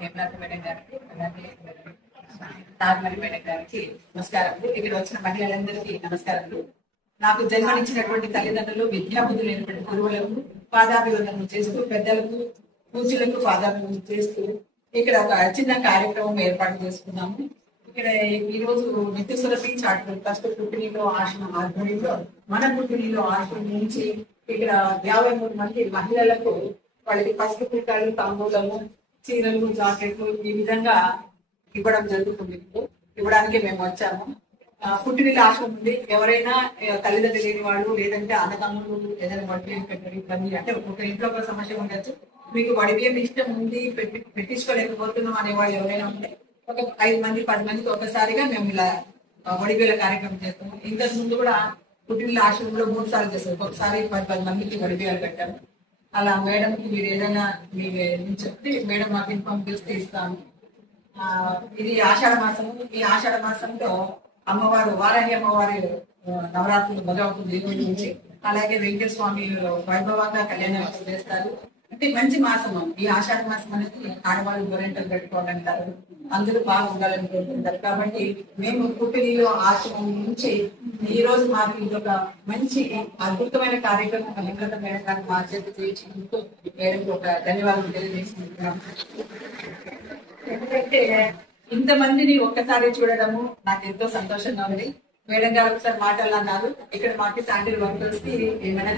Hemalatha madam గారికి అలాగే Nagamani madam గారికి నమస్కారములు. ఇక్కడ వచ్చిన మహిళలందరికీ నమస్కారములు. నాకు జన్మనిచ్చినటువంటి తల్లిదండ్రులు, విద్యాబుద్ధులు లేనటువంటి గురువులకు పాదాభివందనం చేస్తూ, పెద్దలకు పూజలకు పాదాభివందనం చేస్తూ ఇక్కడ ఒక చిన్న కార్యక్రమం ఏర్పాటు చేసుకున్నాము. ఇక్కడ ఈ రోజు నిత్యసురభి చాటు ట్రస్ట్ పుట్టినీలో ఆశ్రమం ఆధ్వర్యంలో మన పుట్టినీలో ఆశ్రమం నుంచి ఇక్కడ 53 మంది మహిళలకు వాళ్ళకి పసుపు కుట్టాలు, తాంబూలము, చీరలు, జాకెట్లు ఈ విధంగా ఇవ్వడం జరుగుతుంది. ఇవ్వడానికి మేము వచ్చాము. పుట్టినీళ్ళ ఆశ్రమం ఉంది. ఎవరైనా తల్లిదండ్రులు లేని వాళ్ళు, లేదంటే అన్నదమ్ములు ఏదైనా వడిబియ్యం పెట్టడం ఇబ్బంది, అంటే ఒక ఇంట్లో ఒక సమస్య ఉండొచ్చు, మీకు వడిబియ్యం ఇష్టం ఉంది పెట్టించుకోలేకపోతున్నాం అనేవాళ్ళు ఎవరైనా ఉంటే ఒక 5 మంది 10 మందికి ఒకసారిగా మేము ఇలా వడిబియ్యాల కార్యక్రమం చేస్తాము. ఇంతకు ముందు కూడా పుట్టినీళ్ళ ఆశ్రమంలో 3 సార్లు చేస్తాం. ఒకసారి 10 మందికి వడిబియ్యాలు పెట్టాము. అలా మేడంకి మీరు ఏదైనా మీరు చెప్తే మేడం మాకు ఇన్ఫార్మ్ చేస్తే ఇస్తాము. ఇది ఆషాఢ మాసము. ఈ ఆషాఢ మాసంలో అమ్మవారు వారాహి అమ్మవారి నవరాత్రులు మొదలవుతుంది ఈ రోజు నుంచి. అలాగే వెంకటేశ్వర స్వామి వైభవంగా కళ్యాణం చేస్తారు. అంటే మంచి మాసం ఈ ఆషాఢ మాసం అనేది ఆడవాళ్ళు గోరెంటలు కట్టుకోవాలంటారు, అందరూ బాగా ఉండాలని కోరుకుంటారు. కాబట్టి మేము పుట్టినీలో ఆశ్రమం నుంచి ఈ రోజు మాకు ఇది ఒక మంచి అద్భుతమైన కార్యక్రమం హేమలత మేడం గారు మా చేత చేయించుకుంటూ మేడంకి ఒక ధన్యవాదాలు తెలియజేసుకుంటున్నాం. ఎందుకంటే ఇంతమందిని ఒక్కసారి చూడడము నాకు ఎంతో సంతోషంగా ఉంది. మేడం గారు ఒకసారి మాట్లాడాలన్నారు. ఇక్కడ మాకు శానిటరీ వర్కర్స్ కి ఏమైనా